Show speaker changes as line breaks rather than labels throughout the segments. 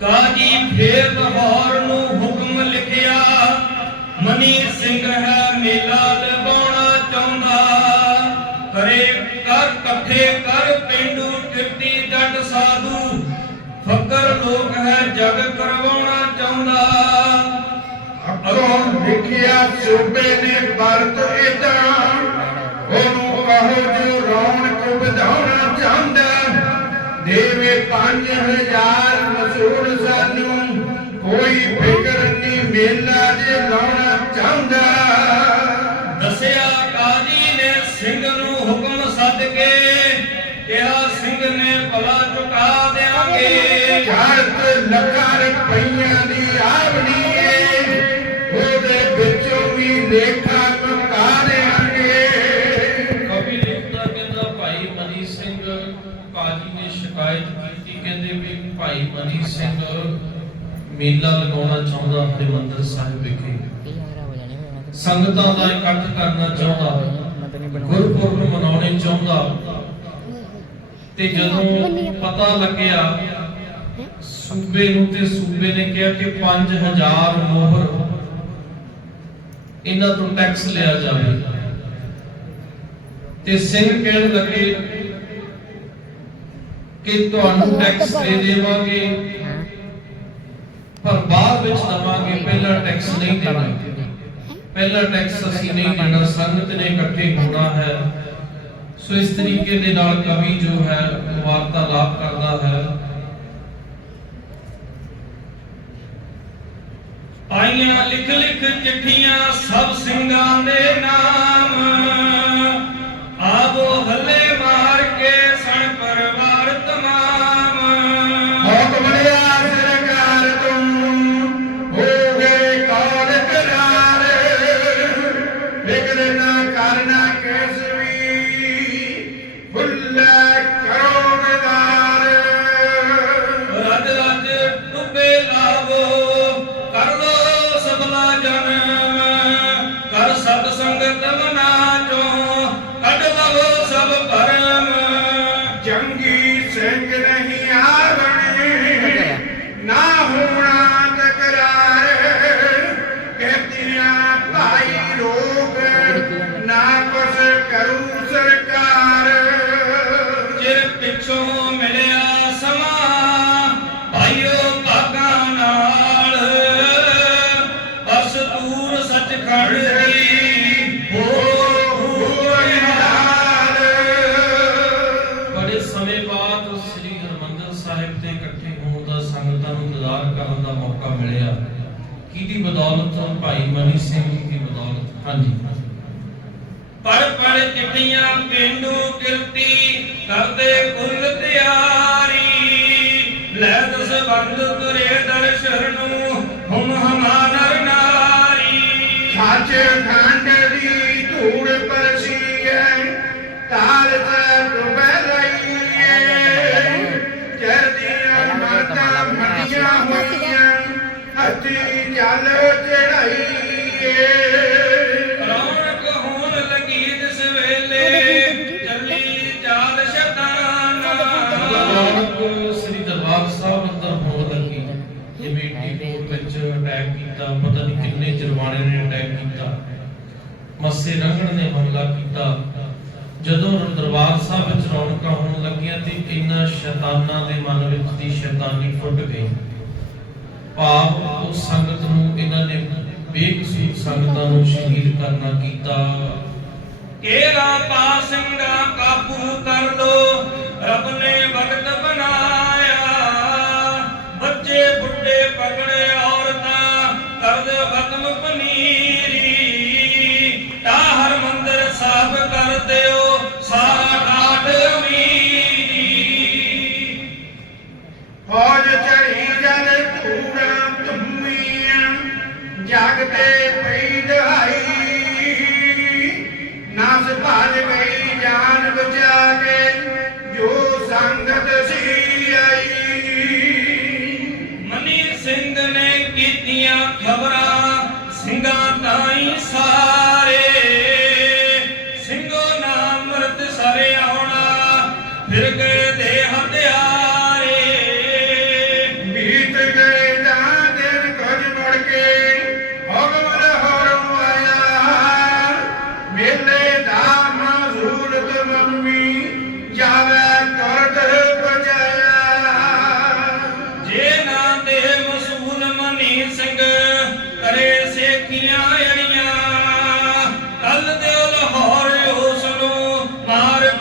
ਕਾਜੀ ਫੇਰ ਲਾਹੌਰ ਨੂੰ ਹੁਕਮ ਲਿਖਿਆ? ਮਨੀ ਸਿੰਘ ਹੈ ਮੇਲਾ ਲਗਾਉਣਾ ਚਾਹੁੰਦਾ। ਕਰੇ ਕਰ, ਇਕੱਠੇ ਕਰ, ਪਿੰਡੂ ਕਿਰਤੀ ਜੱਟ ਸਾਧੂ। ਫਕਰ ਲੋਕ ਹੈ ਜਗ ਕਰਵਾਉਣਾ ਚਾਹੁੰਦਾ।
ਅੱਗੋਂ ਲਿਖਿਆ ਸੂਬੇ ਨੇ ਵਰਤ ਇਦਾਂ ਉਹਨੂੰ ਕਹੋ ਜੋ ਰੌਣਕ ਵਧਾਉਣਾ ਚਾਹੁੰਦਾ। ਦੇਵੇ 5000 ਮਸੂਲ ਸਾਨੂੰ ਕੋਈ ਫਿਕਰ ਨਹੀਂ ਮੇਲਾ ਜੇ ਲਾਉਣਾ ਚਾਹੁੰਦਾ।
ਦੱਸਿਆ ਕਾਜੀ ਨੇ ਸਿੰਘ ਨੂੰ ਹੁਕਮ ਸੱਦ ਕੇ ਕਿਹਾ ਸਿੰਘ ਨੇ ਭਲਾ ਚੁਕਾ ਦੇਾਂਗੇ
ਸ਼ਰਤ ਲੱਖਾਂ
ਸ਼ਿਕਾਇਤ ਕੀਤੀ ਕਹਿੰਦੇ ਵੀ ਭਾਈ ਮਨੀ ਸਿੰਘ ਮੇਲਾ ਲਗਾਉਣਾ ਚਾਹੁੰਦਾ ਹਰਿਮੰਦਰ ਸਾਹਿਬ ਵਿਖੇ। ਸੰਗਤਾਂ ਦਾ ਇਕੱਠ ਕਰਨਾ ਚਾਹੁੰਦਾ। ਗੁਰਪੁਰਬ ਮਨਾਉਣੇ ਚਾਹੁੰਦਾ। ਤੇ ਜਦੋਂ ਪਤਾ ਲੱਗਿਆ ਸੂਬੇ ਨੂੰ ਤੇ ਸੂਬੇ ਨੇ ਕਿਹਾ ਕਿ 5000 ਮੋਹਰ ਇਹਨਾਂ ਤੋਂ ਟੈਕਸ ਲਿਆ ਜਾਵੇ। ਤੇ ਸਿੰਘ ਕਹਿਣ ਲੱਗੇ ਕਿ ਤੁਹਾਨੂੰ ਟੈਕਸ ਦੇ ਦੇਵਾਂਗੇ। ਪਰ ਬਾਅਦ ਵਿੱਚ ਦਵਾਂਗੇ, ਪਹਿਲਾਂ ਟੈਕਸ ਨਹੀਂ ਦੇਣਾ। ਪਹਿਲਾ ਟੈਕਸ ਅਸੀਂ ਨਹੀਂ ਦੇਣਾ, ਸੰਗਤ ਨੇ ਇਕੱਠੇ ਹੋਣਾ ਹੈ। ਸੋ ਇਸ ਤਰੀਕੇ ਦੇ ਨਾਲ ਕਵੀ ਜੋ ਹੈ ਵਾਰਤਾਲਾਪ ਕਰਦਾ ਹੈ।
ਆਈਆਂ ਲਿਖ ਲਿਖ ਚਿੱਠੀਆਂ ਸਭ ਸਿੰਘਾਂ ਦੇ ਨਾਮ।
ਬਦੌਲਤ ਭਾਈ ਮਨੀ ਸਿੰਘ ਜੀ ਦੀ ਬਦੌਲਤ। ਹਾਂਜੀ।
ਪੜ ਪੜ ਚਿੱਠੀਆਂ ਪਿੰਡੂ ਕਿਰਤੀ ਕਰਦੇ ਕੁੱਲ ਤਿਆਰੀ। ਲੈ ਦਸ ਬੰਦ ਤੁਰੇ ਦਰਸ਼ਨ ਨੂੰ ਹਮ ਹਮਾਨਰ ਨਾਰੀ।
ਸੱਚ
ਰੌਣਕ
ਸ੍ਰੀ ਦਰਬਾਰ ਸਾਹਿਬ ਅੰਦਰ ਹੋਣ ਲੱਗੀ। ਜਿਵੇਂ ਟੀਪੂ ਵਿੱਚ ਅਟੈਕ ਕੀਤਾ, ਪਤਾ ਨਹੀਂ ਕਿੰਨੇ ਚਰਵਾਣੇ ਨੇ ਅਟੈਕ ਕੀਤਾ। ਮੱਸੇ ਰੰਗਣ ਨੇ ਹਮਲਾ ਕੀਤਾ। ਜਦੋਂ ਦਰਬਾਰ ਸਾਹਿਬ ਵਿੱਚ ਰੌਣਕਾਂ ਹੋਣ ਲੱਗੀਆਂ ਤੇ ਇਹਨਾਂ ਸ਼ੈਤਾਨਾਂ ਦੇ ਮਨ ਵਿੱਚ ਦੀ ਸ਼ੈਤਾਨੀ ਫੁੱਟ ਗਈ। ਭਾਵ ਉਸ ਸੰਗਤ ਨੂੰ ਇਹਨਾਂ ਨੇ ਬੇਕਸੂਰ ਸੰਗਤਾਂ ਨੂੰ ਸ਼ਹੀਦ ਕਰਨਾ ਕੀਤਾ।
ਕੇਰਾ ਪਾਸੰਗਾ ਕਾਬੂ ਕਰ ਲੋ ਤੇ
ਪਈ ਦਹਾਈ ਨਸ ਭਜ ਗਈ ਜਾਨ ਬਚਾ ਕੇ, ਜੋ ਸੰਗਤ ਸੀ ਆਈ।
ਮਨੀ ਸਿੰਘ ਨੇ ਕੀਤੀਆਂ ਖਬਰਾਂ, ਸਿੰਘਾਂ ਤਾਈ ਸਾਰੇ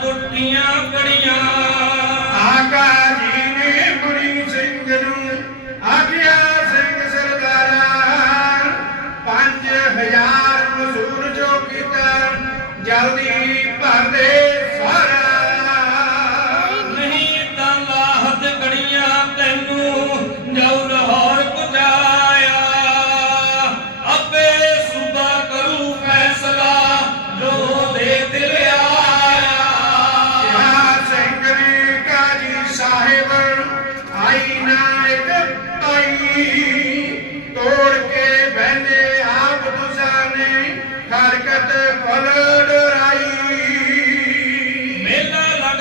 ਕੁੱਟੀਆਂ ਕੜੀਆਂ।